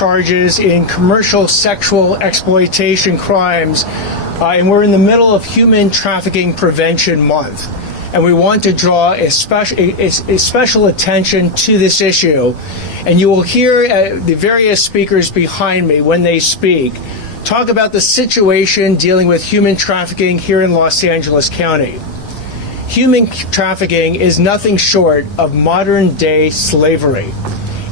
charges in commercial sexual exploitation crimes, and we're in the middle of Human Trafficking Prevention Month. And we want to draw a special attention to this issue. And you will hear the various speakers behind me, when they speak, talk about the situation dealing with human trafficking here in Los Angeles County. Human trafficking is nothing short of modern-day slavery.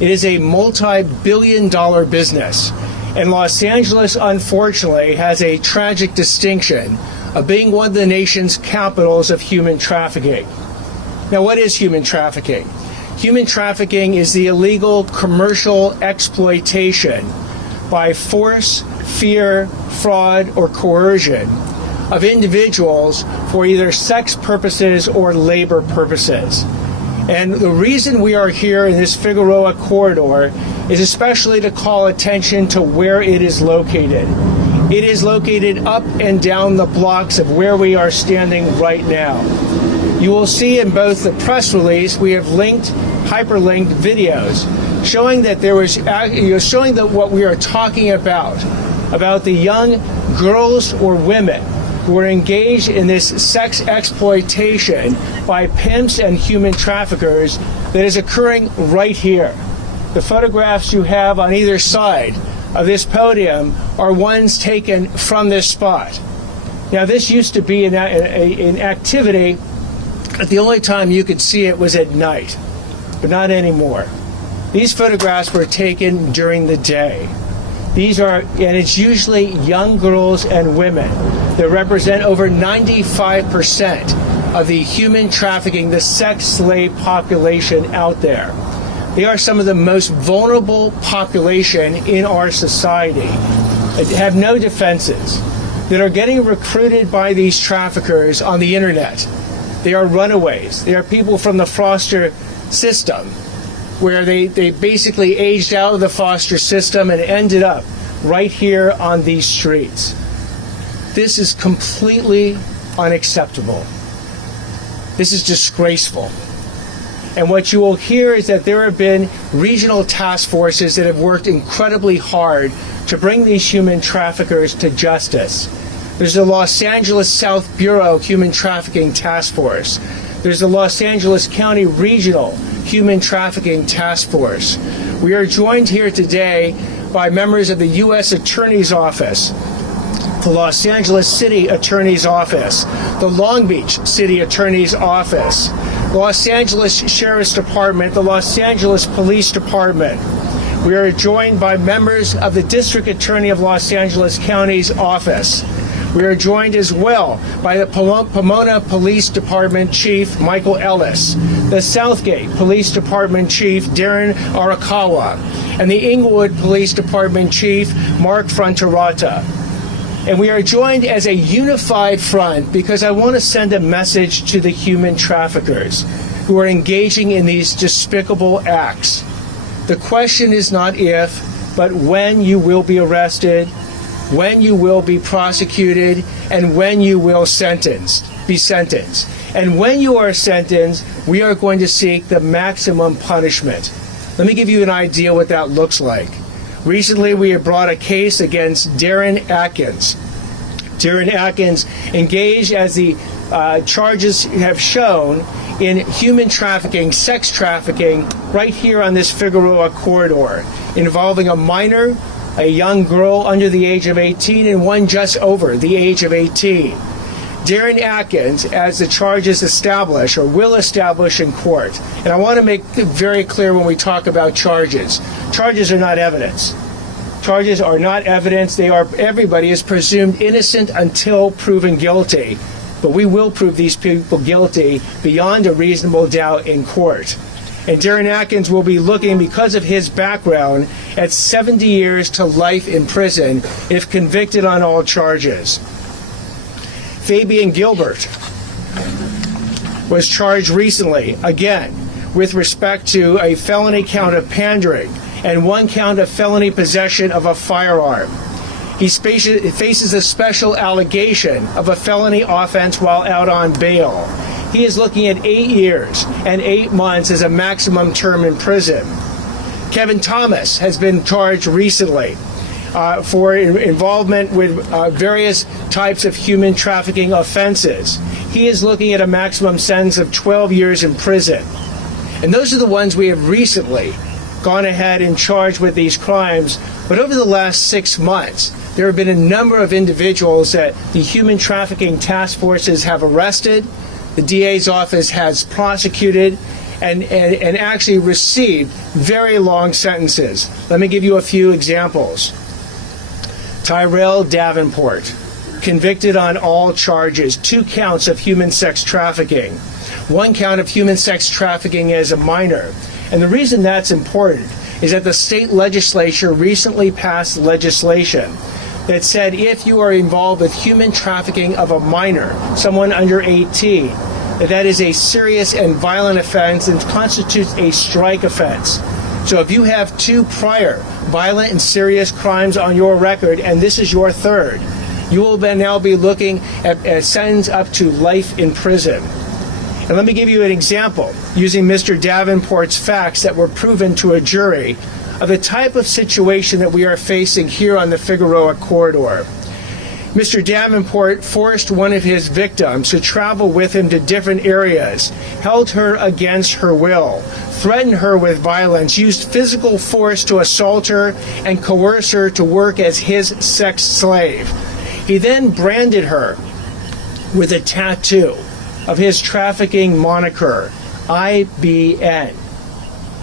It is a multi-billion-dollar business. And Los Angeles, unfortunately, has a tragic distinction of being one of the nation's capitals of human trafficking. Now, what is human trafficking? Human trafficking is the illegal commercial exploitation by force, fear, fraud, or coercion of individuals for either sex purposes or labor purposes. And the reason we are here in this Figueroa corridor is especially to call attention to where it is located. It is located up and down the blocks of where we are standing right now. You will see in both the press release, we have hyperlinked videos showing that showing that what we are talking about the young girls or women who are engaged in this sex exploitation by pimps and human traffickers that is occurring right here. The photographs you have on either side of this podium are ones taken from this spot. Now, this used to be an activity, but the only time you could see it was at night, but not anymore. These photographs were taken during the day. And it's usually young girls and women that represent over 95% of the human trafficking, the sex slave population out there. They are some of the most vulnerable population in our society, that have no defenses, that are getting recruited by these traffickers on the internet. They are runaways. They are people from the foster system, where they basically aged out of the foster system and ended up right here on these streets. This is completely unacceptable. This is disgraceful. And what you will hear is that there have been regional task forces that have worked incredibly hard to bring these human traffickers to justice. There's the Los Angeles South Bureau Human Trafficking Task Force. There's the Los Angeles County Regional Human Trafficking Task Force. We are joined here today by members of the U.S. Attorney's Office, the Los Angeles City Attorney's Office, the Long Beach City Attorney's Office, Los Angeles Sheriff's Department, the Los Angeles Police Department. We are joined by members of the District Attorney of Los Angeles County's office. We are joined as well by the Pomona Police Department Chief Michael Ellis, the Southgate Police Department Chief Darren Arakawa, and the Inglewood Police Department Chief Mark Fronterata. And we are joined as a unified front because I want to send a message to the human traffickers who are engaging in these despicable acts. The question is not if, but when you will be arrested, when you will be prosecuted, and when you will be sentenced. And when you are sentenced, we are going to seek the maximum punishment. Let me give you an idea what that looks like. Recently, we have brought a case against Darren Atkins. Darren Atkins engaged, as the charges have shown, in human trafficking, sex trafficking, right here on this Figueroa corridor, involving a minor, a young girl under the age of 18, and one just over the age of 18. Darren Atkins, as the charges establish or will establish in court, and I want to make it very clear when we talk about charges. Charges are not evidence. Charges are not evidence. Everybody is presumed innocent until proven guilty. But we will prove these people guilty beyond a reasonable doubt in court. And Darren Atkins will be looking, because of his background, at 70 years to life in prison if convicted on all charges. Fabian Gilbert was charged recently, again, with respect to a felony count of pandering and one count of felony possession of a firearm. He faces a special allegation of a felony offense while out on bail. He is looking at 8 years and 8 months as a maximum term in prison. Kevin Thomas has been charged recently for involvement with various types of human trafficking offenses. He is looking at a maximum sentence of 12 years in prison. And those are the ones we have recently gone ahead and charged with these crimes. But over the last 6 months, there have been a number of individuals that the human trafficking task forces have arrested, the DA's office has prosecuted, and actually received very long sentences. Let me give you a few examples. Tyrell Davenport, convicted on all charges, 2 counts of human sex trafficking, 1 count of human sex trafficking as a minor. And the reason that's important is that the state legislature recently passed legislation that said if you are involved with human trafficking of a minor, someone under 18, that is a serious and violent offense and constitutes a strike offense. So if you have 2 prior violent and serious crimes on your record, and this is your 3rd, you will then now be looking at a sentence up to life in prison. And let me give you an example, using Mr. Davenport's facts that were proven to a jury of the type of situation that we are facing here on the Figueroa corridor. Mr. Davenport forced one of his victims to travel with him to different areas, held her against her will, threatened her with violence, used physical force to assault her, and coerce her to work as his sex slave. He then branded her with a tattoo of his trafficking moniker, IBN.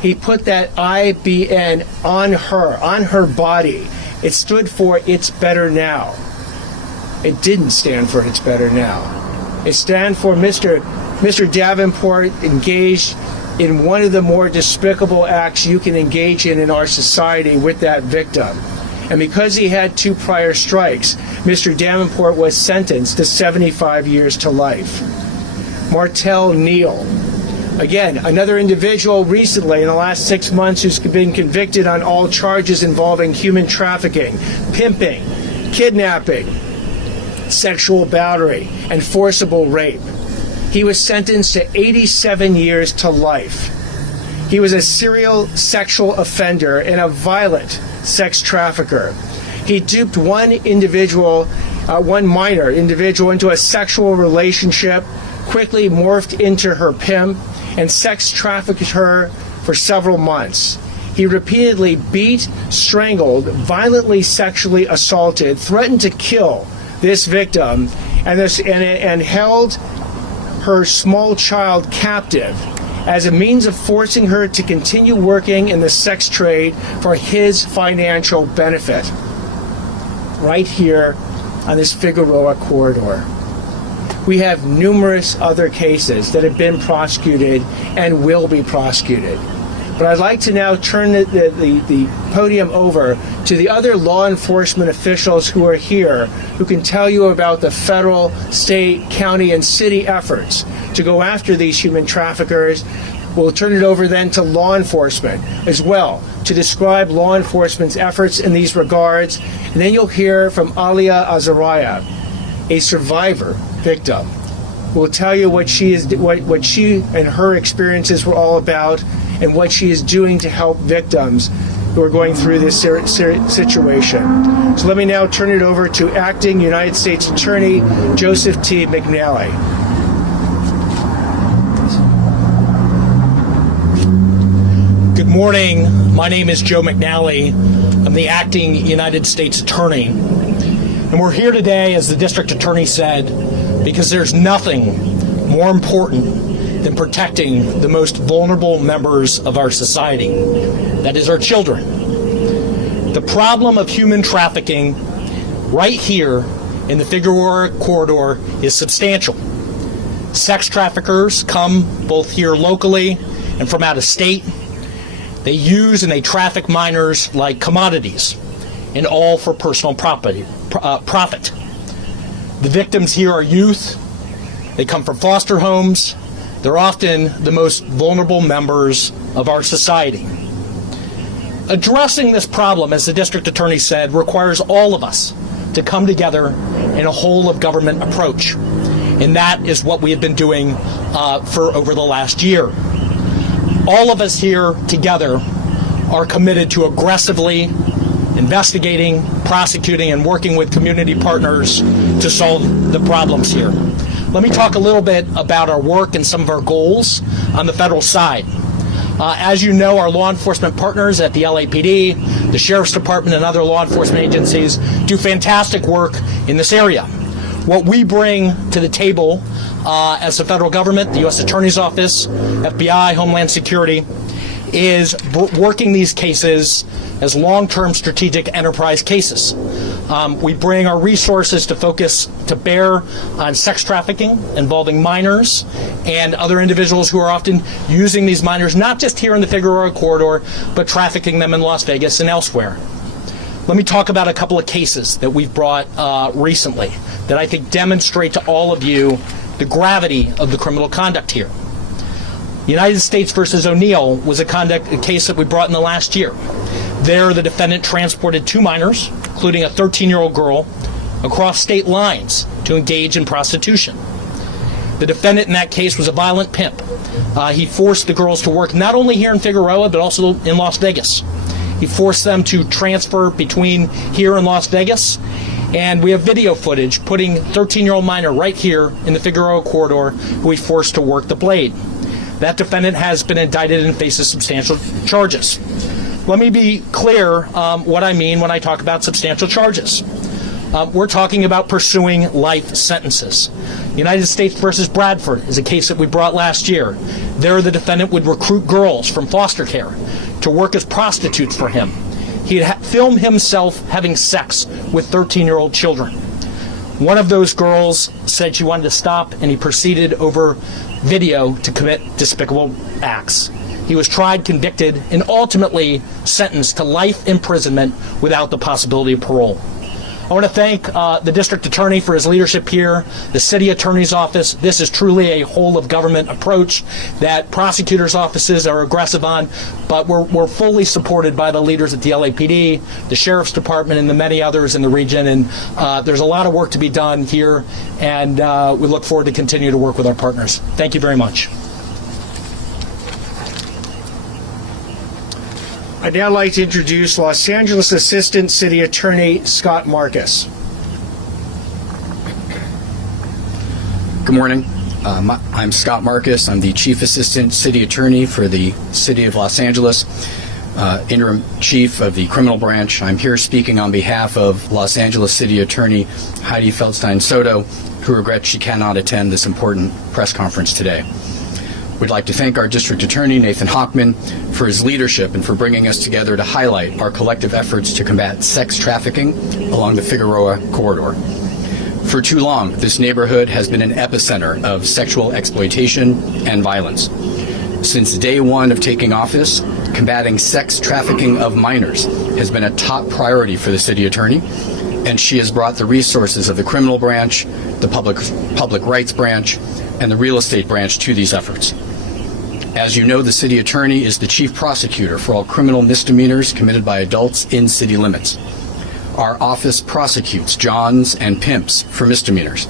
He put that IBN on her body. It stood for It's Better Now. It didn't stand for It's Better Now. It stand for Mr. Davenport engaged in one of the more despicable acts you can engage in our society with that victim. And because he had 2 prior strikes, Mr. Davenport was sentenced to 75 years to life. Martell Neal, again, another individual recently in the last 6 months who's been convicted on all charges involving human trafficking, pimping, kidnapping, sexual battery, and forcible rape. He was sentenced to 87 years to life. He was a serial sexual offender and a violent sex trafficker. He duped one minor individual into a sexual relationship, quickly morphed into her pimp, and sex trafficked her for several months. He repeatedly beat, strangled, violently sexually assaulted, threatened to kill this victim, and held her small child captive as a means of forcing her to continue working in the sex trade for his financial benefit. Right here on this Figueroa corridor. We have numerous other cases that have been prosecuted and will be prosecuted. But I'd like to now turn the podium over to the other law enforcement officials who are here, who can tell you about the federal, state, county, and city efforts to go after these human traffickers. We'll turn it over then to law enforcement as well to describe law enforcement's efforts in these regards. And then you'll hear from Alia Azariah, a survivor victim, who will tell you what she and her experiences were all about and what she is doing to help victims who are going through this situation. So let me now turn it over to Acting United States Attorney Joseph T. McNally. Good morning. My name is Joe McNally. I'm the Acting United States Attorney. And we're here today, as the District Attorney said, because there's nothing more important than protecting the most vulnerable members of our society. That is our children. The problem of human trafficking right here in the Figueroa corridor is substantial. Sex traffickers come both here locally and from out of state. They use and they traffic minors like commodities, and all for personal profit. The victims here are youth. They come from foster homes. They're often the most vulnerable members of our society. Addressing this problem, as the District Attorney said, requires all of us to come together in a whole-of-government approach. And that is what we have been doing for over the last year. All of us here together are committed to aggressively investigating, prosecuting, and working with community partners to solve the problems here. Let me talk a little bit about our work and some of our goals on the federal side. As you know, our law enforcement partners at the LAPD, the Sheriff's Department, and other law enforcement agencies do fantastic work in this area. What we bring to the table as the federal government, the U.S. Attorney's Office, FBI, Homeland Security, is working these cases as long-term strategic enterprise cases. We bring our resources to bear on sex trafficking involving minors and other individuals who are often using these minors, not just here in the Figueroa corridor, but trafficking them in Las Vegas and elsewhere. Let me talk about a couple of cases that we've brought recently that I think demonstrate to all of you the gravity of the criminal conduct here. United States versus O'Neill was a case that we brought in the last year. There, the defendant transported 2 minors, including a 13-year-old girl, across state lines to engage in prostitution. The defendant in that case was a violent pimp. He forced the girls to work not only here in Figueroa, but also in Las Vegas. He forced them to transfer between here and Las Vegas, and we have video footage putting 13-year-old minor right here in the Figueroa corridor who he forced to work the blade. That defendant has been indicted and faces substantial charges. Let me be clear what I mean when I talk about substantial charges. We're talking about pursuing life sentences. United States versus Bradford is a case that we brought last year. There, the defendant would recruit girls from foster care to work as prostitutes for him. He'd film himself having sex with 13-year-old children. One of those girls said she wanted to stop, and he proceeded over video to commit despicable acts. He was tried, convicted, and ultimately sentenced to life imprisonment without the possibility of parole. I want to thank the district attorney for his leadership here, the city attorney's office. This is truly a whole-of-government approach that prosecutors' offices are aggressive on, but we're fully supported by the leaders at the LAPD, the Sheriff's Department, and the many others in the region. And there's a lot of work to be done here, and we look forward to continue to work with our partners. Thank you very much. I'd now like to introduce Los Angeles Assistant City Attorney Scott Marcus. Good morning. I'm Scott Marcus. I'm the Chief Assistant City Attorney for the City of Los Angeles, Interim Chief of the Criminal Branch. I'm here speaking on behalf of Los Angeles City Attorney Heidi Feldstein-Soto, who regrets she cannot attend this important press conference today. We'd like to thank our District Attorney, Nathan Hochman, for his leadership and for bringing us together to highlight our collective efforts to combat sex trafficking along the Figueroa corridor. For too long, this neighborhood has been an epicenter of sexual exploitation and violence. Since day one of taking office, combating sex trafficking of minors has been a top priority for the City Attorney, and she has brought the resources of the Criminal Branch, the Public Rights Branch, and the Real Estate Branch to these efforts. As you know, the City Attorney is the chief prosecutor for all criminal misdemeanors committed by adults in city limits. Our office prosecutes Johns and pimps for misdemeanors.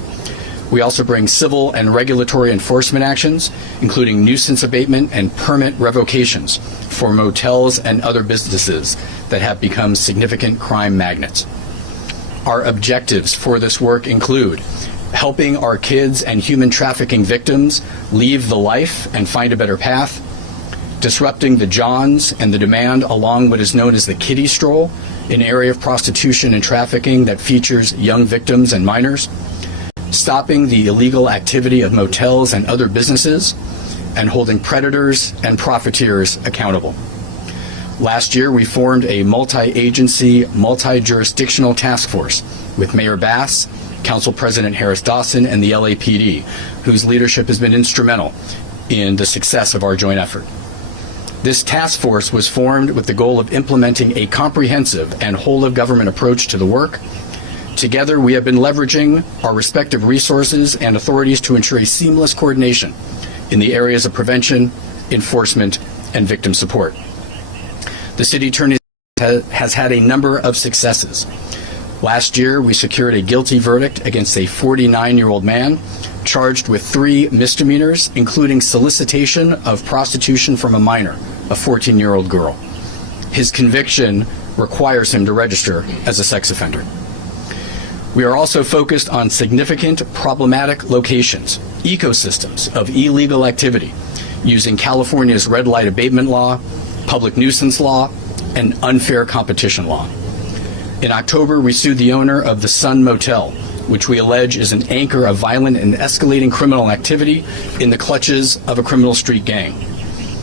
We also bring civil and regulatory enforcement actions, including nuisance abatement and permit revocations for motels and other businesses that have become significant crime magnets. Our objectives for this work include helping our kids and human trafficking victims leave the life and find a better path, disrupting the Johns and the demand along what is known as the kiddie stroll, an area of prostitution and trafficking that features young victims and minors, stopping the illegal activity of motels and other businesses, and holding predators and profiteers accountable. Last year, we formed a multi-agency, multi-jurisdictional task force with Mayor Bass, Council President Harris Dawson, and the LAPD, whose leadership has been instrumental in the success of our joint effort. This task force was formed with the goal of implementing a comprehensive and whole-of-government approach to the work. Together, we have been leveraging our respective resources and authorities to ensure a seamless coordination in the areas of prevention, enforcement, and victim support. The City Attorney has had a number of successes. Last year, we secured a guilty verdict against a 49-year-old man charged with 3 misdemeanors, including solicitation of prostitution from a minor, a 14-year-old girl. his conviction requires him to register as a sex offender. We are also focused on significant problematic locations, ecosystems of illegal activity, using California's red light abatement law, public nuisance law, and unfair competition law. In October, we sued the owner of the Sun Motel, which we allege is an anchor of violent and escalating criminal activity in the clutches of a criminal street gang.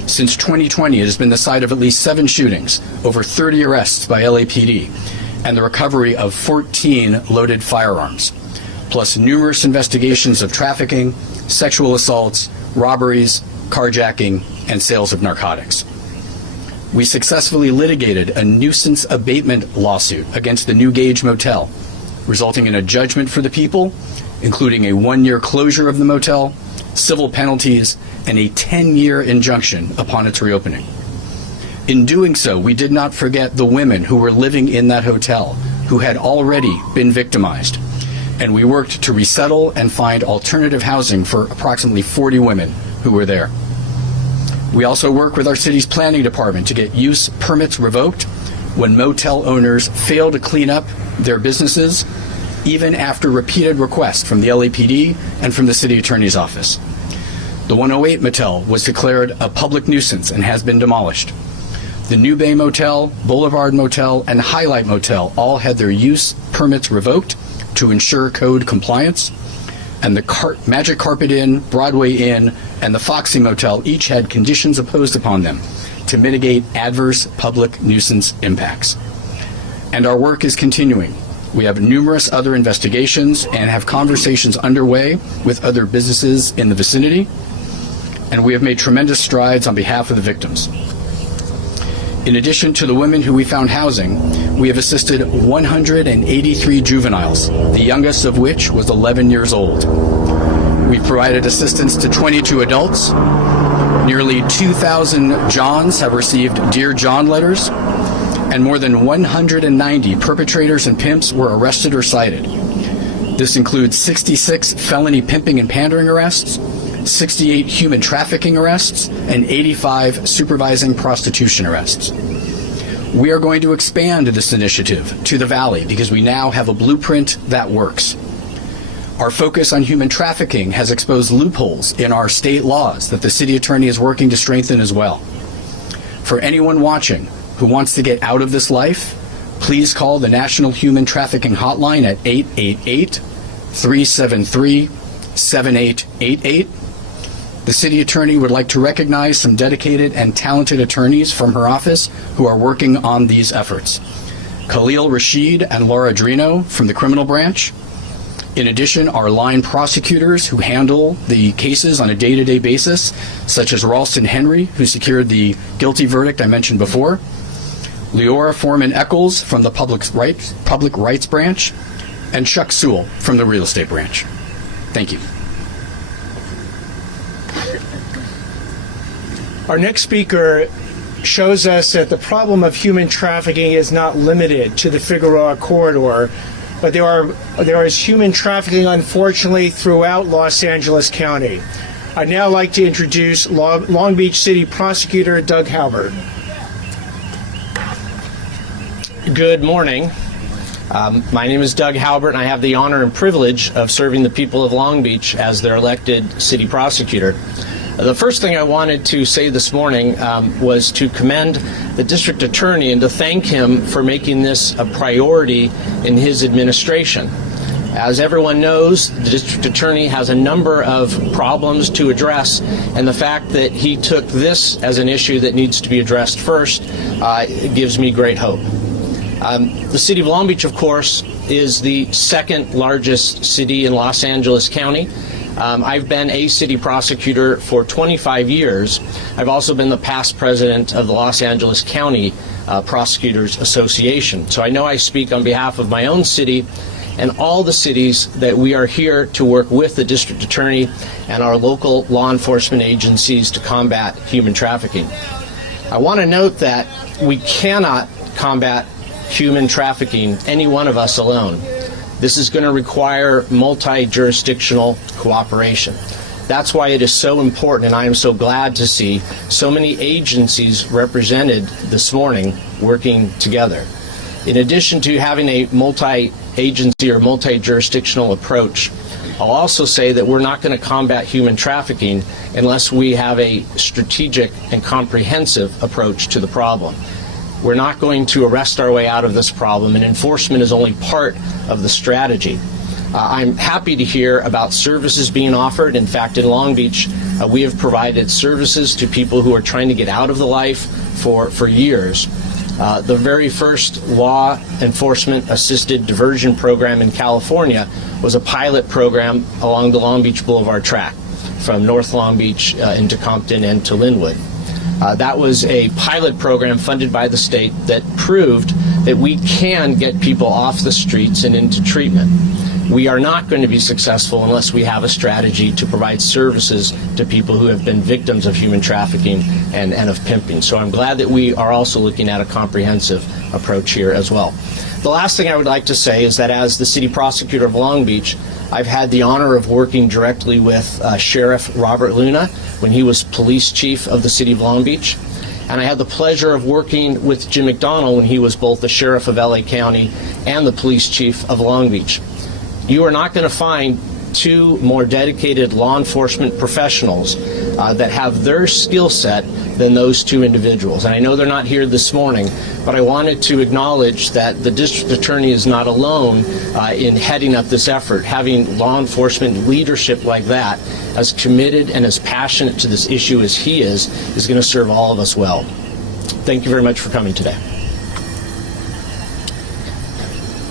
Since 2020, it has been the site of at least 7 shootings, over 30 arrests by LAPD, and the recovery of 14 loaded firearms, plus numerous investigations of trafficking, sexual assaults, robberies, carjacking, and sales of narcotics. We successfully litigated a nuisance abatement lawsuit against the New Gage Motel, resulting in a judgment for the people, including a 1-year closure of the motel, civil penalties, and a 10-year injunction upon its reopening. In doing so, we did not forget the women who were living in that hotel, who had already been victimized, and we worked to resettle and find alternative housing for approximately 40 women who were there. We also work with our city's planning department to get use permits revoked when motel owners fail to clean up their businesses, even after repeated requests from the LAPD and from the city attorney's office. The 108 Motel was declared a public nuisance and has been demolished. The New Bay Motel, Boulevard Motel, and Highlight Motel all had their use permits revoked to ensure code compliance, and the Magic Carpet Inn, Broadway Inn, and the Foxy Motel each had conditions imposed upon them to mitigate adverse public nuisance impacts. And our work is continuing. We have numerous other investigations and have conversations underway with other businesses in the vicinity, and we have made tremendous strides on behalf of the victims. In addition to the women who we found housing, we have assisted 183 juveniles, the youngest of which was 11 years old. We've provided assistance to 22 adults. Nearly 2,000 Johns have received Dear John letters, and more than 190 perpetrators and pimps were arrested or cited. This includes 66 felony pimping and pandering arrests, 68 human trafficking arrests, and 85 supervising prostitution arrests. We are going to expand this initiative to the Valley because we now have a blueprint that works. Our focus on human trafficking has exposed loopholes in our state laws that the city attorney is working to strengthen as well. For anyone watching who wants to get out of this life, please call the National Human Trafficking Hotline at 888-373-7888. The city attorney would like to recognize some dedicated and talented attorneys from her office who are working on these efforts. Khalil Rashid and Laura Drino from the criminal branch. In addition, our line prosecutors who handle the cases on a day-to-day basis, such as Ralston Henry, who secured the guilty verdict I mentioned before, Leora Foreman-Eccles from the public rights branch, and Chuck Sewell from the real estate branch. Thank you. Our next speaker shows us that the problem of human trafficking is not limited to the Figueroa corridor, but there is human trafficking, unfortunately, throughout Los Angeles County. I'd now like to introduce Long Beach City Prosecutor Doug Halbert. Good morning. My name is Doug Halbert, and I have the honor and privilege of serving the people of Long Beach as their elected city prosecutor. The first thing I wanted to say this morning was to commend the district attorney and to thank him for making this a priority in his administration. As everyone knows, the district attorney has a number of problems to address, and the fact that he took this as an issue that needs to be addressed first gives me great hope. The city of Long Beach, of course, is the second largest city in Los Angeles County. I've been a city prosecutor for 25 years. I've also been the past president of the Los Angeles County Prosecutors Association. So I know I speak on behalf of my own city and all the cities that we are here to work with the district attorney and our local law enforcement agencies to combat human trafficking. I want to note that we cannot combat human trafficking, any one of us alone. This is going to require multi-jurisdictional cooperation. That's why it is so important, and I am so glad to see so many agencies represented this morning working together. In addition to having a multi-agency or multi-jurisdictional approach, I'll also say that we're not going to combat human trafficking unless we have a strategic and comprehensive approach to the problem. We're not going to arrest our way out of this problem, and enforcement is only part of the strategy. I'm happy to hear about services being offered. In fact, in Long Beach, we have provided services to people who are trying to get out of the life for years. The very first law enforcement assisted diversion program in California was a pilot program along the Long Beach Boulevard track from North Long Beach into Compton and to Linwood. That was a pilot program funded by the state that proved that we can get people off the streets and into treatment. We are not going to be successful unless we have a strategy to provide services to people who have been victims of human trafficking and of pimping. So I'm glad that we are also looking at a comprehensive approach here as well. The last thing I would like to say is that as the city prosecutor of Long Beach, I've had the honor of working directly with Sheriff Robert Luna when he was police chief of the city of Long Beach. And I had the pleasure of working with Jim McDonald when he was both the sheriff of LA County and the police chief of Long Beach. You are not going to find two more dedicated law enforcement professionals that have their skill set than those two individuals. And I know they're not here this morning, but I wanted to acknowledge that the district attorney is not alone in heading up this effort. Having law enforcement leadership like that, as committed and as passionate to this issue as he is going to serve all of us well. Thank you very much for coming today.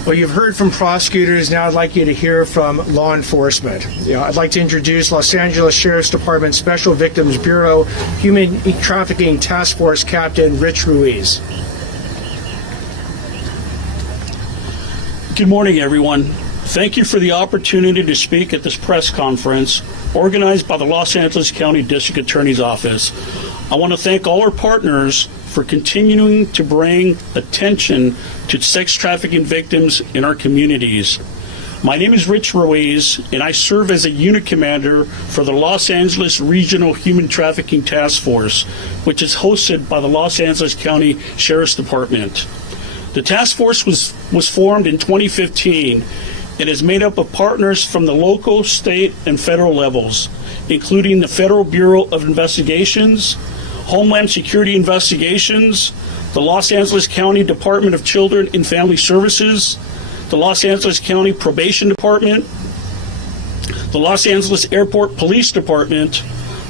Well, you've heard from prosecutors. Now I'd like you to hear from law enforcement. I'd like to introduce Los Angeles Sheriff's Department Special Victims Bureau Human Trafficking Task Force Captain Rich Ruiz. Good morning, everyone. Thank you for the opportunity to speak at this press conference organized by the Los Angeles County District Attorney's Office. I want to thank all our partners for continuing to bring attention to sex trafficking victims in our communities. My name is Rich Ruiz, and I serve as a unit commander for the Los Angeles Regional Human Trafficking Task Force, which is hosted by the Los Angeles County Sheriff's Department. The task force was formed in 2015 and is made up of partners from the local, state, and federal levels, including the Federal Bureau of Investigations, Homeland Security Investigations, the Los Angeles County Department of Children and Family Services, the Los Angeles County Probation Department, the Los Angeles Airport Police Department,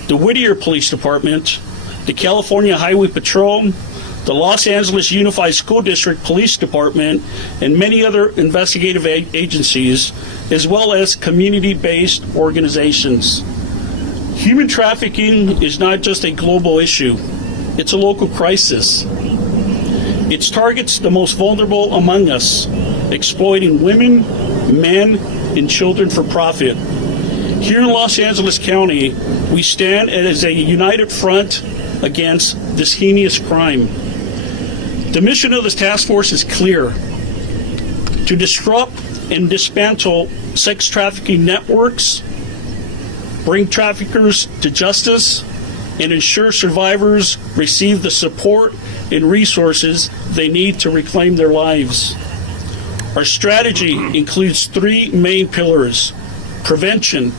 the Whittier Police Department, the California Highway Patrol, the Los Angeles Unified School District Police Department, and many other investigative agencies, as well as community-based organizations. Human trafficking is not just a global issue, it's a local crisis. It targets the most vulnerable among us, exploiting women, men, and children for profit. Here in Los Angeles County, we stand as a united front against this heinous crime. The mission of this task force is clear: to disrupt and dismantle sex trafficking networks, bring traffickers to justice, and ensure survivors receive the support and resources they need to reclaim their lives. Our strategy includes three main pillars: prevention,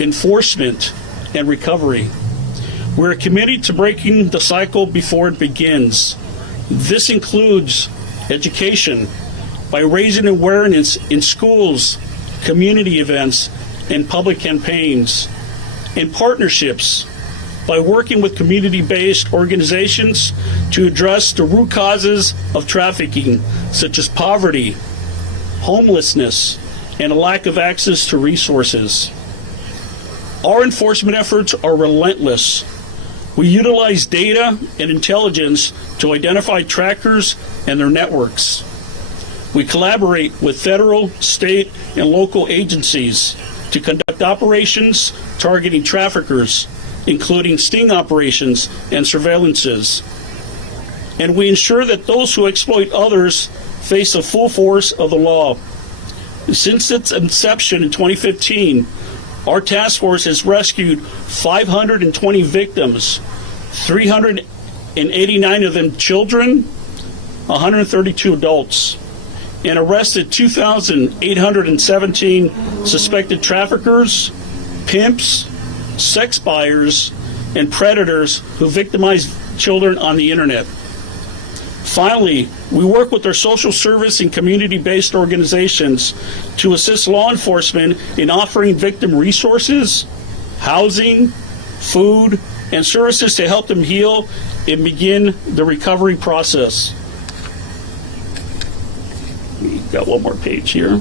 enforcement, and recovery. We're committed to breaking the cycle before it begins. This includes education by raising awareness in schools, community events, and public campaigns, and partnerships by working with community-based organizations to address the root causes of trafficking, such as poverty, homelessness, and a lack of access to resources. Our enforcement efforts are relentless. We utilize data and intelligence to identify trackers and their networks. We collaborate with federal, state, and local agencies to conduct operations targeting traffickers, including sting operations and surveillances. And we ensure that those who exploit others face the full force of the law. Since its inception in 2015, Our task force has rescued 520 victims, 389 of them children, 132 adults, and arrested 2,817 suspected traffickers, pimps, sex buyers, and predators who victimize children on the internet. Finally, we work with our social service and community-based organizations to assist law enforcement in offering victim resources, housing, food, and services to help them heal and begin the recovery process. We've got one more page here.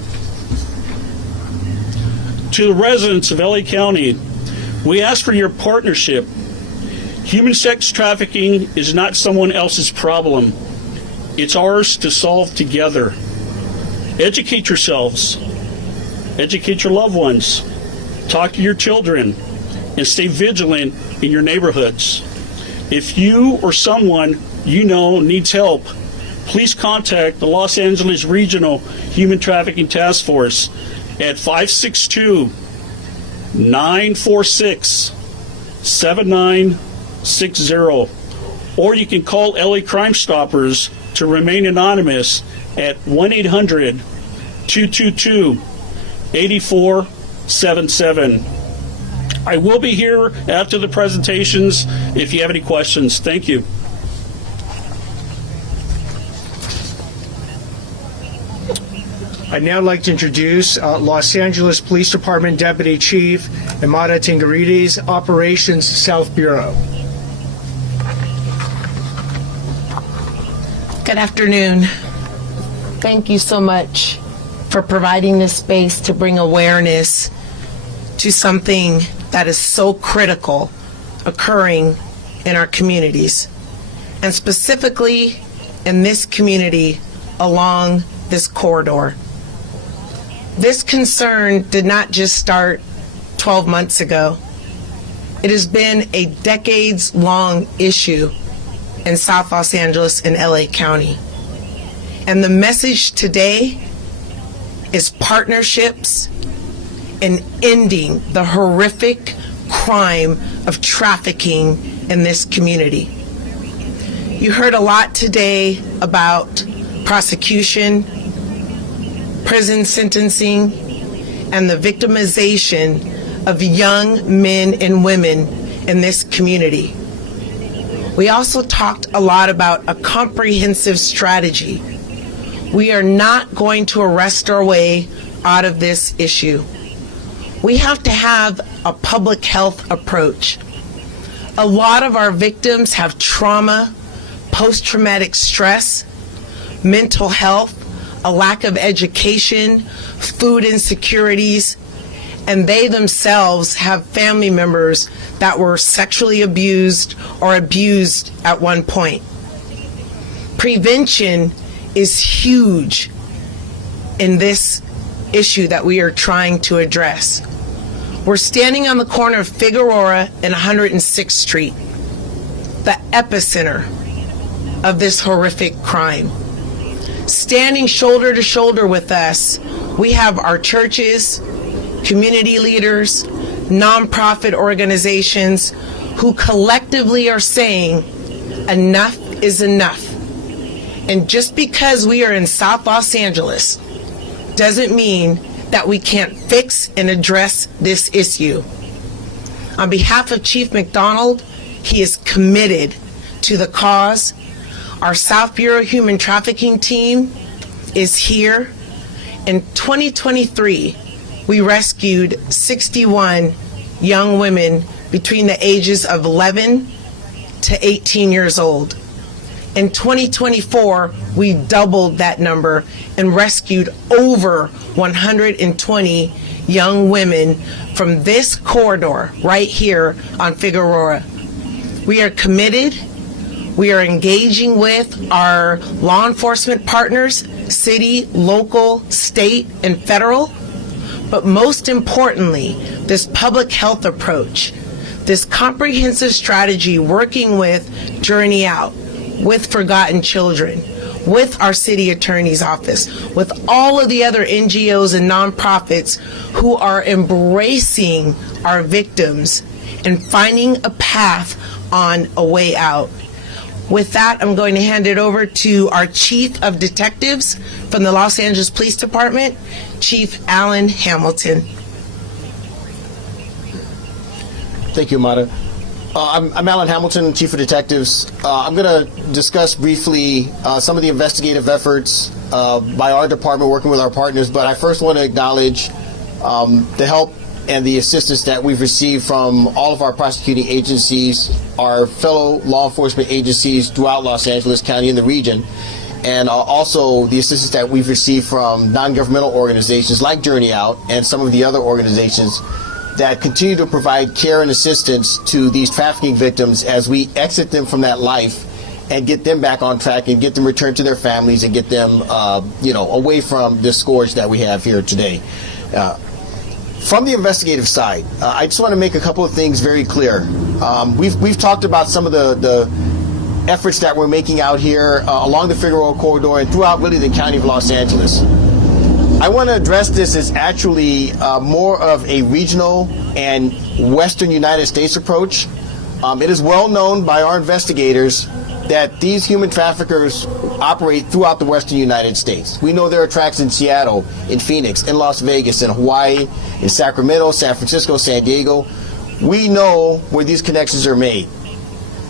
To the residents of LA County, we ask for your partnership. Human sex trafficking is not someone else's problem. It's ours to solve together. Educate yourselves. Educate your loved ones. Talk to your children. And stay vigilant in your neighborhoods. If you or someone you know needs help, please contact the Los Angeles Regional Human Trafficking Task Force at 562-946-7960. Or you can call LA Crime Stoppers to remain anonymous at 1-800-222-8477. I will be here after the presentations if you have any questions. Thank you. I'd now like to introduce Los Angeles Police Department Deputy Chief Imada Tingarides, Operations South Bureau. Good afternoon. Thank you so much for providing this space to bring awareness to something that is so critical occurring in our communities, and specifically in this community along this corridor. This concern did not just start 12 months ago. It has been a decades-long issue in South Los Angeles and LA County. And the message today is partnerships and ending the horrific crime of trafficking in this community. You heard a lot today about prosecution, prison sentencing, and the victimization of young men and women in this community. We also talked a lot about a comprehensive strategy. We are not going to arrest our way out of this issue. We have to have a public health approach. A lot of our victims have trauma, post-traumatic stress, mental health, a lack of education, food insecurities, and they themselves have family members that were sexually abused or abused at one point. Prevention is huge in this issue that we are trying to address. We're standing on the corner of Figueroa and 106th Street, the epicenter of this horrific crime. Standing shoulder to shoulder with us, we have our churches, community leaders, nonprofit organizations who collectively are saying enough is enough. And just because we are in South Los Angeles doesn't mean that we can't fix and address this issue. On behalf of Chief McDonald, he is committed to the cause. Our South Bureau Human Trafficking team is here. In 2023, we rescued 61 young women between the ages of 11 to 18 years old. In 2024, we doubled that number and rescued over 120 young women from this corridor right here on Figueroa. We are committed. We are engaging with our law enforcement partners, city, local, state, and federal. But most importantly, this public health approach, this comprehensive strategy working with Journey Out, with Forgotten Children, with our city attorney's office, with all of the other NGOs and nonprofits who are embracing our victims and finding a path on a way out. With that, I'm going to hand it over to our Chief of Detectives from the Los Angeles Police Department, Chief Alan Hamilton. Thank you, Amada. I'm Alan Hamilton, Chief of Detectives. I'm going to discuss briefly some of the investigative efforts by our department working with our partners, but I first want to acknowledge the help and the assistance that we've received from all of our prosecuting agencies, our fellow law enforcement agencies throughout Los Angeles County and the region, and also the assistance that we've received from non-governmental organizations like Journey Out and some of the other organizations that continue to provide care and assistance to these trafficking victims as we exit them from that life and get them back on track and get them returned to their families and get them, away from this scourge that we have here today. From the investigative side, I just want to make a couple of things very clear. We've talked about some of the efforts that we're making out here along the Figueroa corridor and throughout really the county of Los Angeles. I want to address this as actually more of a regional and western United States approach. It is well known by our investigators that these human traffickers operate throughout the western United States. We know there are tracks in Seattle, in Phoenix, in Las Vegas, in Hawaii, in Sacramento, San Francisco, San Diego. We know where these connections are made.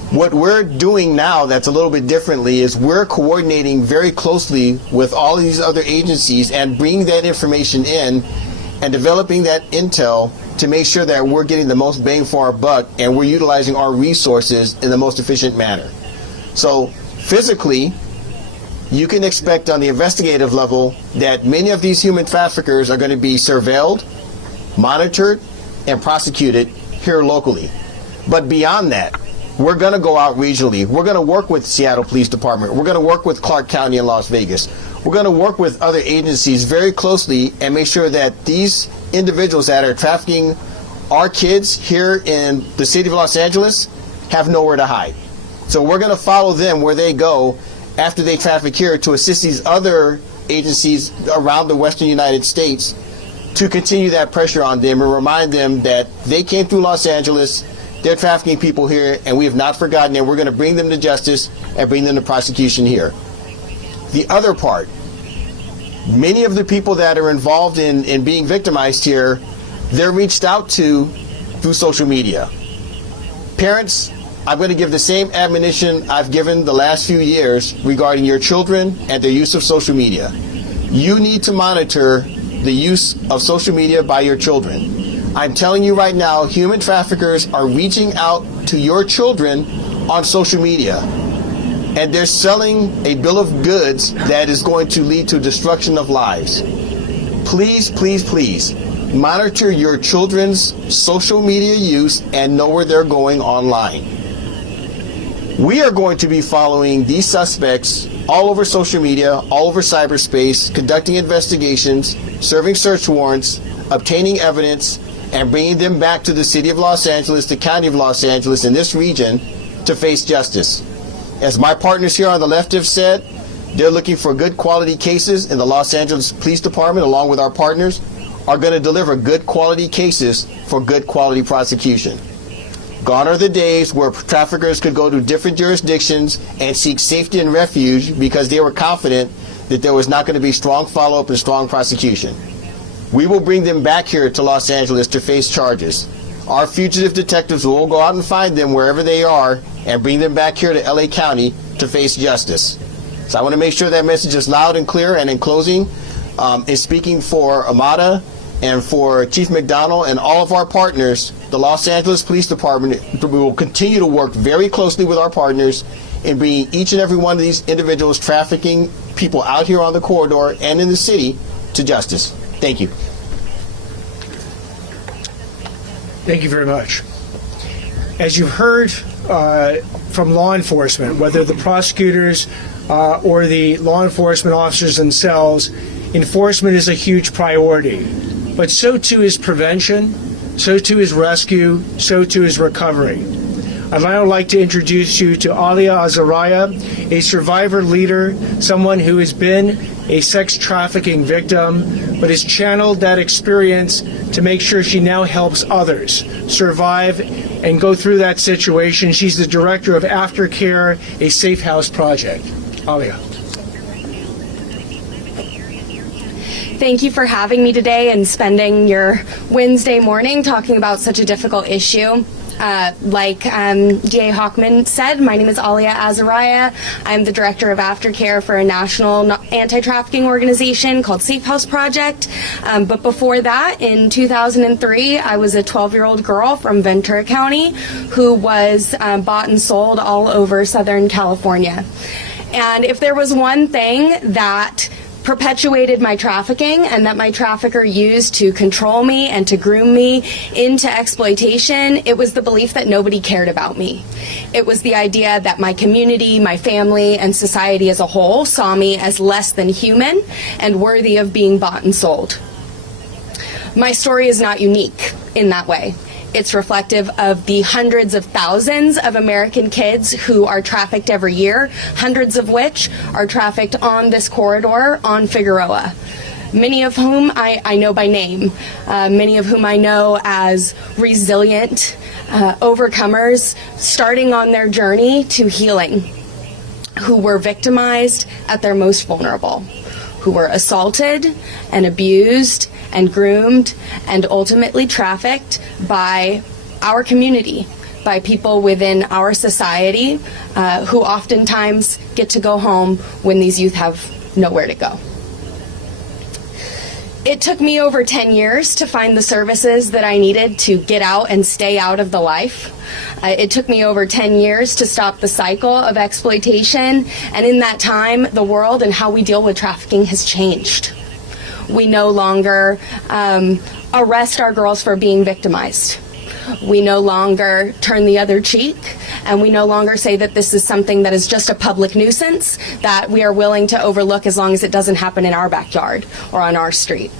What we're doing now that's a little bit differently is we're coordinating very closely with all of these other agencies and bringing that information in and developing that intel to make sure that we're getting the most bang for our buck and we're utilizing our resources in the most efficient manner. So physically, you can expect on the investigative level that many of these human traffickers are going to be surveilled, monitored, and prosecuted here locally. But beyond that, we're going to go out regionally. We're going to work with Seattle Police Department. We're going to work with Clark County and Las Vegas. We're going to work with other agencies very closely and make sure that these individuals that are trafficking our kids here in the city of Los Angeles have nowhere to hide. So we're going to follow them where they go after they traffic here to assist these other agencies around the western United States to continue that pressure on them and remind them that they came through Los Angeles, they're trafficking people here, and we have not forgotten them. We're going to bring them to justice and bring them to prosecution here. The other part, many of the people that are involved in being victimized here, they're reached out to through social media. Parents, I'm going to give the same admonition I've given the last few years regarding your children and their use of social media. You need to monitor the use of social media by your children. I'm telling you right now, human traffickers are reaching out to your children on social media. And they're selling a bill of goods that is going to lead to destruction of lives. Please, please, please, monitor your children's social media use and know where they're going online. We are going to be following these suspects all over social media, all over cyberspace, conducting investigations, serving search warrants, obtaining evidence, and bringing them back to the city of Los Angeles, the county of Los Angeles, in this region to face justice. As my partners here on the left have said, they're looking for good quality cases, and the Los Angeles Police Department, along with our partners, are going to deliver good quality cases for good quality prosecution. Gone are the days where traffickers could go to different jurisdictions and seek safety and refuge because they were confident that there was not going to be strong follow-up and strong prosecution. We will bring them back here to Los Angeles to face charges. Our fugitive detectives will go out and find them wherever they are and bring them back here to LA County to face justice. So I want to make sure that message is loud and clear. And in closing, in speaking for Amada and for Chief McDonald and all of our partners, the Los Angeles Police Department will continue to work very closely with our partners in bringing each and every one of these individuals trafficking people out here on the corridor and in the city to justice. Thank you. Thank you very much. As you've heard from law enforcement, whether the prosecutors or the law enforcement officers themselves, enforcement is a huge priority. But so too is prevention, so too is rescue, so too is recovery. I'd now like to introduce you to Alia Azariah, a survivor leader, someone who has been a sex trafficking victim, but has channeled that experience to make sure she now helps others survive and go through that situation. She's the director of Aftercare, a safe house project. Alia. Thank you for having me today and spending your Wednesday morning talking about such a difficult issue. Like DA Hockman said, my name is Alia Azariah. I'm the director of Aftercare for a national anti-trafficking organization called Safe House Project. But before that, in 2003, I was a 12-year-old girl from Ventura County who was bought and sold all over Southern California. And if there was one thing that perpetuated my trafficking and that my trafficker used to control me and to groom me into exploitation, it was the belief that nobody cared about me. It was the idea that my community, my family, and society as a whole saw me as less than human and worthy of being bought and sold. My story is not unique in that way. It's reflective of the hundreds of thousands of American kids who are trafficked every year, hundreds of which are trafficked on this corridor on Figueroa. Many of whom I know by name, many of whom I know as resilient overcomers starting on their journey to healing, who were victimized at their most vulnerable, who were assaulted and abused and groomed and ultimately trafficked by our community, by people within our society who oftentimes get to go home when these youth have nowhere to go. It took me over 10 years to find the services that I needed to get out and stay out of the life. It took me over 10 years to stop the cycle of exploitation, and in that time, the world and how we deal with trafficking has changed. We no longer arrest our girls for being victimized. We no longer turn the other cheek, and we no longer say that this is something that is just a public nuisance that we are willing to overlook as long as it doesn't happen in our backyard or on our street.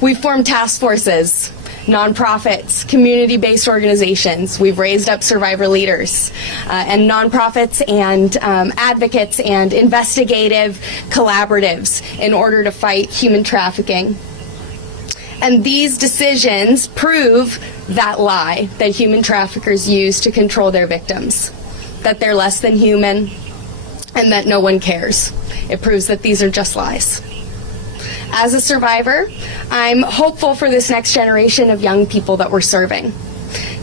We've formed task forces, nonprofits, community-based organizations. We've raised up survivor leaders and nonprofits and advocates and investigative collaboratives in order to fight human trafficking. And these decisions prove that lie that human traffickers use to control their victims, that they're less than human, and that no one cares. It proves that these are just lies. As a survivor, I'm hopeful for this next generation of young people that we're serving,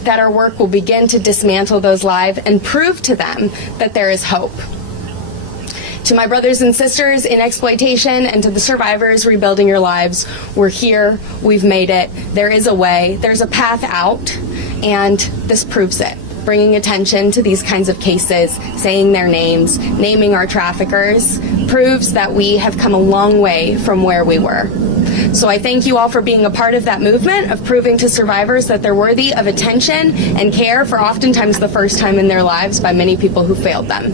that our work will begin to dismantle those lies and prove to them that there is hope. To my brothers and sisters in exploitation and to the survivors rebuilding your lives, we're here, we've made it, there is a way, there's a path out, and this proves it. Bringing attention to these kinds of cases, saying their names, naming our traffickers, proves that we have come a long way from where we were. So I thank you all for being a part of that movement, of proving to survivors that they're worthy of attention and care for oftentimes the first time in their lives by many people who failed them.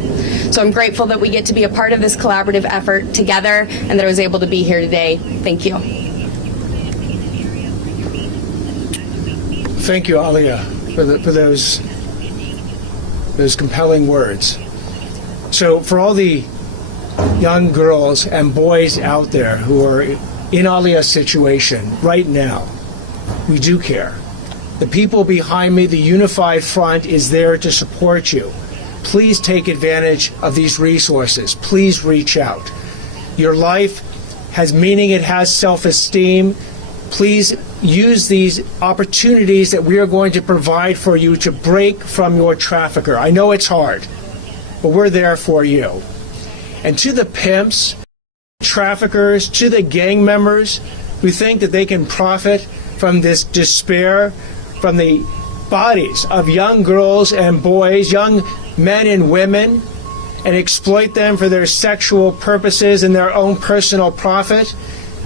So I'm grateful that we get to be a part of this collaborative effort together and that I was able to be here today. Thank you. Thank you, Alia, for those compelling words. So for all the young girls and boys out there who are in Alia's situation right now, we do care. The people behind me, the Unified Front, is there to support you. Please take advantage of these resources. Please reach out. Your life has meaning, it has self-esteem. Please use these opportunities that we are going to provide for you to break from your trafficker. I know it's hard, but we're there for you. And to the pimps, traffickers, to the gang members who think that they can profit from this despair, from the bodies of young girls and boys, young men and women, and exploit them for their sexual purposes and their own personal profit,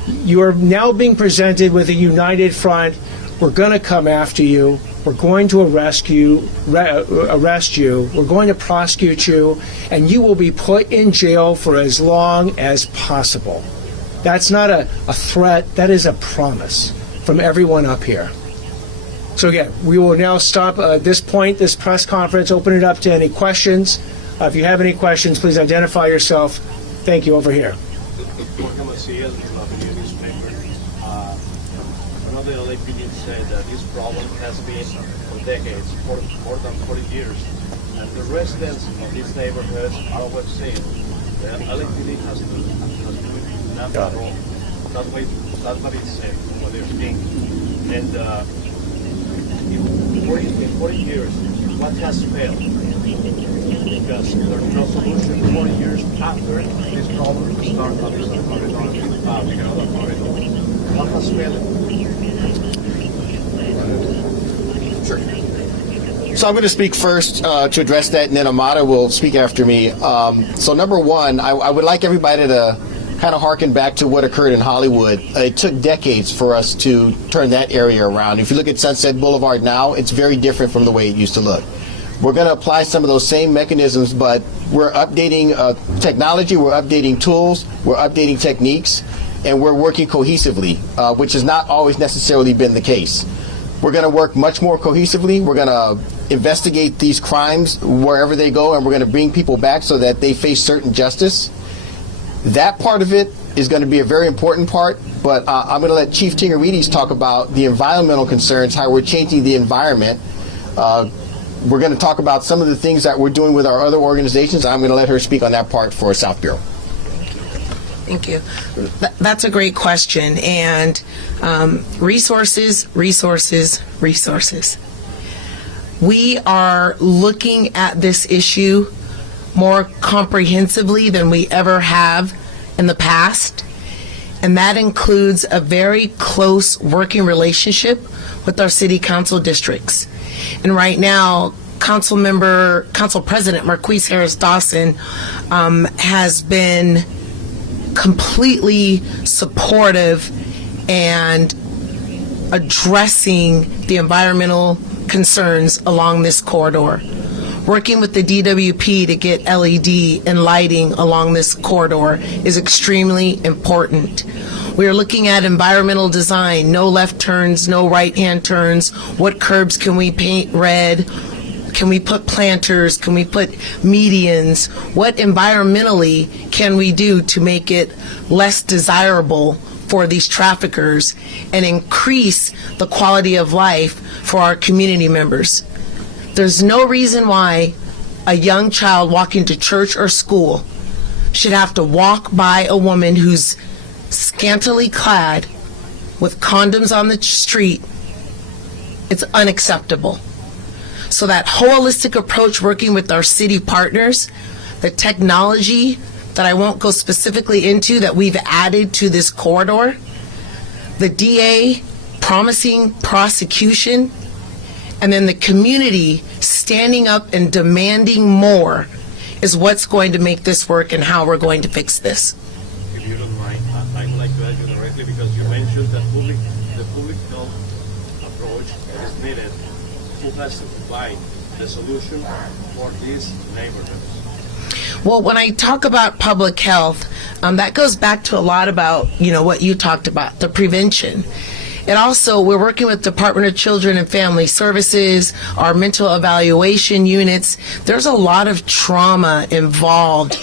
you are now being presented with a united front. We're going to come after you. We're going to arrest you. We're going to prosecute you, and you will be put in jail for as long as possible. That's not a threat. That is a promise from everyone up here. So again, we will now stop at this point, this press conference, open it up to any questions. If you have any questions, please identify yourself. Thank you. Over here. One of the LAPD said that this problem has been for decades, for more than 40 years, and the residents of these neighborhoods are always saying the LAPD has to do not at all. That's what it said, what they're saying. And in 40 years, what has failed? Because there's no solution 40 years after this problem started on this other corridor. What has failed? Sure. So I'm going to speak first to address that, and then Amada will speak after me. So number one, I would like everybody to kind of harken back to what occurred in Hollywood. It took decades for us to turn that area around. If you look at Sunset Boulevard now, it's very different from the way it used to look. We're going to apply some of those same mechanisms, but we're updating technology, we're updating tools, we're updating techniques, and we're working cohesively, which has not always necessarily been the case. We're going to work much more cohesively. We're going to investigate these crimes wherever they go, and we're going to bring people back so that they face certain justice. That part of it is going to be a very important part, but I'm going to let Chief Tingarides talk about the environmental concerns, how we're changing the environment. We're going to talk about some of the things that we're doing with our other organizations. I'm going to let her speak on that part for South Bureau. Thank you. That's a great question. And resources. We are looking at this issue more comprehensively than we ever have in the past. And that includes a very close working relationship with our city council districts. And right now, Council President Marquise Harris Dawson has been completely supportive and addressing the environmental concerns along this corridor. Working with the DWP to get LED and lighting along this corridor is extremely important. We are looking at environmental design, no left turns, no right-hand turns. What curbs can we paint red? Can we put planters? Can we put medians? What environmentally can we do to make it less desirable for these traffickers and increase the quality of life for our community members? There's no reason why a young child walking to church or school should have to walk by a woman who's scantily clad with condoms on the street. It's unacceptable. So that holistic approach, working with our city partners, the technology that I won't go specifically into that we've added to this corridor, the DA promising prosecution, and then the community standing up and demanding more is what's going to make this work and how we're going to fix this. If you don't mind, I'd like to ask you directly because you mentioned that the public health approach is needed. Who has to provide the solution for these neighborhoods? Well, when I talk about public health, that goes back to a lot about, what you talked about, the prevention. And also, we're working with Department of Children and Family Services, our mental evaluation units. There's a lot of trauma involved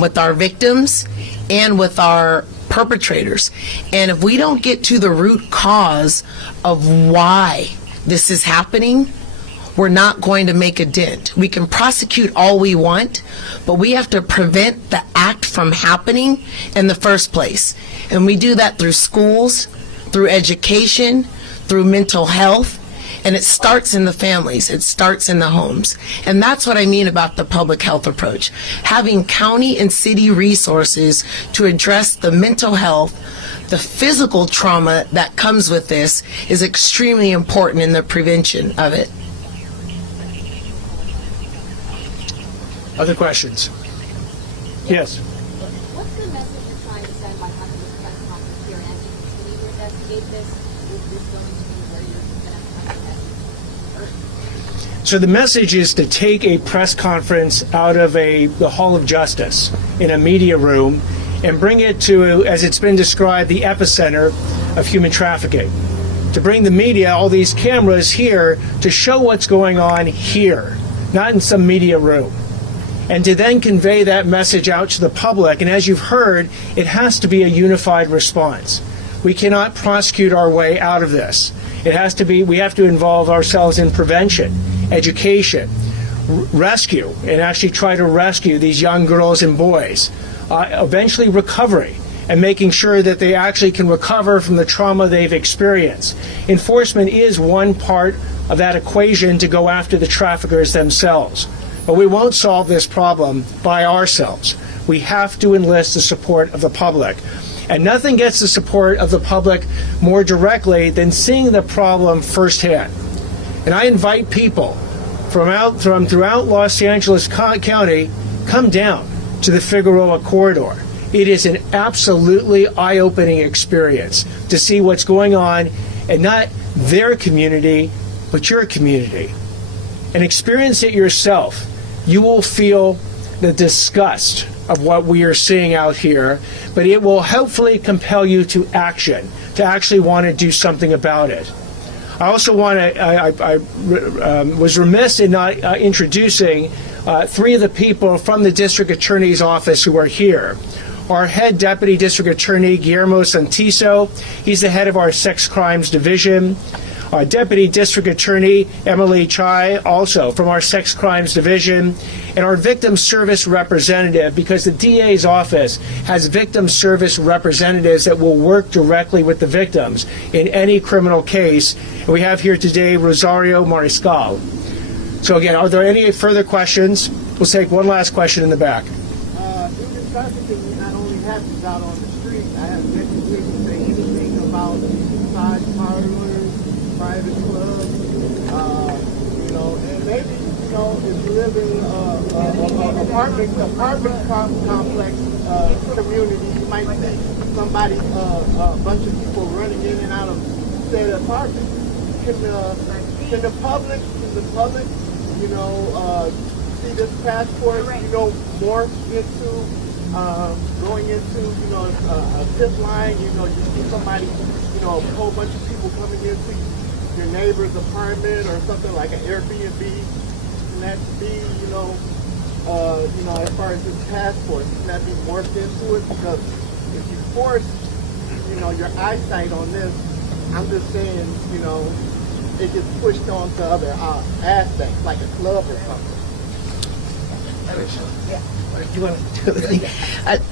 with our victims and with our perpetrators. And if we don't get to the root cause of why this is happening, we're not going to make a dent. We can prosecute all we want, but we have to prevent the act from happening in the first place. And we do that through schools, through education, through mental health, and it starts in the families, it starts in the homes. And that's what I mean about the public health approach. Having county and city resources to address the mental health, the physical trauma that comes with this is extremely important in the prevention of it. Other questions? Yes. What's the message you're trying to send by having this press conference here and to continue to investigate this? Is this going to be where you're going to have to? So the message is to take a press conference out of the Hall of Justice in a media room and bring it to, as it's been described, the epicenter of human trafficking. to bring the media, all these cameras here, to show what's going on here, not in some media room, and to then convey that message out to the public. And as you've heard, it has to be a unified response. We cannot prosecute our way out of this. It has to be, we have to involve ourselves in prevention, education, rescue, and actually try to rescue these young girls and boys, eventually recovery, and making sure that they actually can recover from the trauma they've experienced. Enforcement is one part of that equation to go after the traffickers themselves. But we won't solve this problem by ourselves. We have to enlist the support of the public. And nothing gets the support of the public more directly than seeing the problem firsthand. And I invite people from throughout Los Angeles County, come down to the Figueroa corridor. It is an absolutely eye-opening experience to see what's going on in not their community, but your community. And experience it yourself. You will feel the disgust of what we are seeing out here, but it will hopefully compel you to action, to actually want to do something about it. I also want to, I was remiss in not introducing three of the people from the District Attorney's Office who are here. Our head Deputy District Attorney, Guillermo Santiso, he's the head of our Sex Crimes Division. Our Deputy District Attorney, Emily Chai, also from our Sex Crimes Division. And our Victim Service Representative, because the DA's office has victim service representatives that will work directly with the victims in any criminal case. And we have here today Rosario Mariscal. So again, are there any further questions? We'll take one last question in the back. Human trafficking not only happens out on the street. I have yet to hear you say anything about massage parlors, private clubs, and maybe, if you live in an apartment complex community, you might see somebody, a bunch of people running in and out of said apartment. Can the public, see this passport, morph into going into, a zip line, you see somebody, a whole bunch of people coming into your neighbor's apartment or something like an Airbnb, and that be, as far as this passport, can that be morphed into it? Because if you force, your eyesight on this, I'm just saying, it gets pushed on to other aspects, like a club or something. Yeah.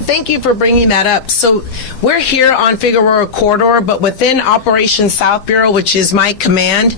Thank you for bringing that up. So we're here on Figueroa Corridor, but within Operation South Bureau, which is my command,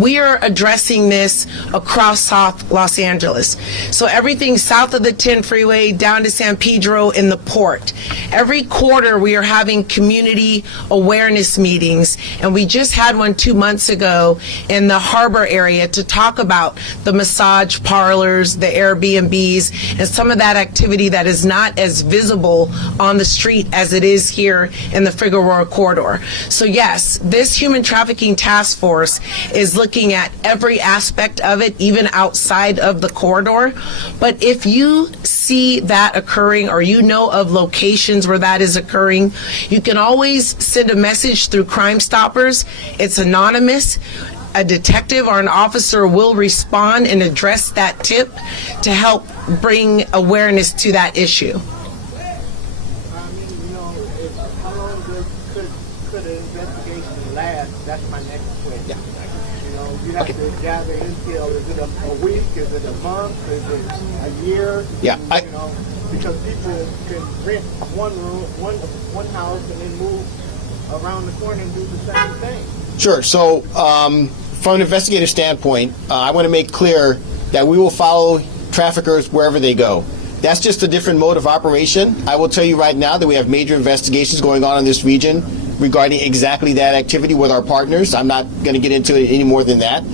we are addressing this across South Los Angeles. So everything south of the 10 freeway down to San Pedro in the port. Every quarter we are having community awareness meetings, and we just had one 2 months ago in the harbor area to talk about the massage parlors, the Airbnbs, and some of that activity that is not as visible on the street as it is here in the Figueroa corridor. So yes, this human trafficking task force is looking at every aspect of it, even outside of the corridor. But if you see that occurring, or you know of locations where that is occurring, you can always send a message through Crime Stoppers. It's anonymous. A detective or an officer will respond and address that tip to help bring awareness to that issue. How long could an investigation last? That's my next question. Yeah. You have to gather intel. Is it a week? Is it a month? Is it a year? Yeah, because people can rent one room, one house, and then move around the corner and do the same thing. Sure. So, from an investigative standpoint, I want to make clear that we will follow traffickers wherever they go. That's just a different mode of operation. I will tell you right now that we have major investigations going on in this region regarding exactly that activity with our partners. I'm not going to get into it any more than that.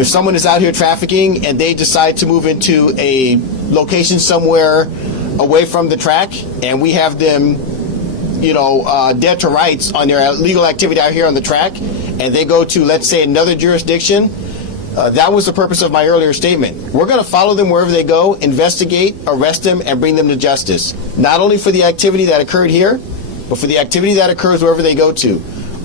If someone is out here trafficking and they decide to move into a location somewhere away from the track, and we have them dead to rights on their illegal activity out here on the track, and they go to, let's say, another jurisdiction, that was the purpose of my earlier statement. We're going to follow them wherever they go, investigate, arrest them, and bring them to justice. Not only for the activity that occurred here, but for the activity that occurs wherever they go to.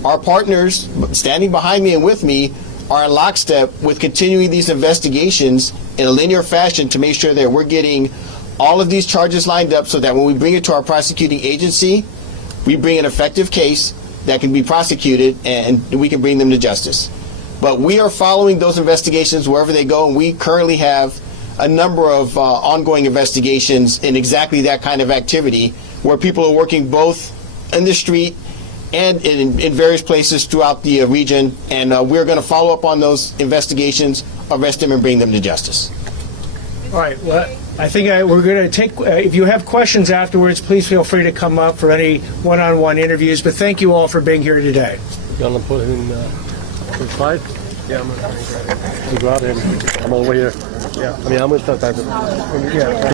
our partners standing behind me and with me are in lockstep with continuing these investigations in a linear fashion to make sure that we're getting all of these charges lined up so that when we bring it to our prosecuting agency, we bring an effective case that can be prosecuted and we can bring them to justice. But we are following those investigations wherever they go, and we currently have a number of ongoing investigations in exactly that kind of activity where people are working both in the street and in various places throughout the region, and we're going to follow up on those investigations, arrest them, and bring them to justice. All right. Well, I think we're going to take. If you have questions afterwards, please feel free to come up for any one-on-one interviews. But thank you all for being here today. You want to put in the slide? Yeah, I'm going to go out there. I'm on the way here. Yeah. I mean, I'm going to start typing. Yeah.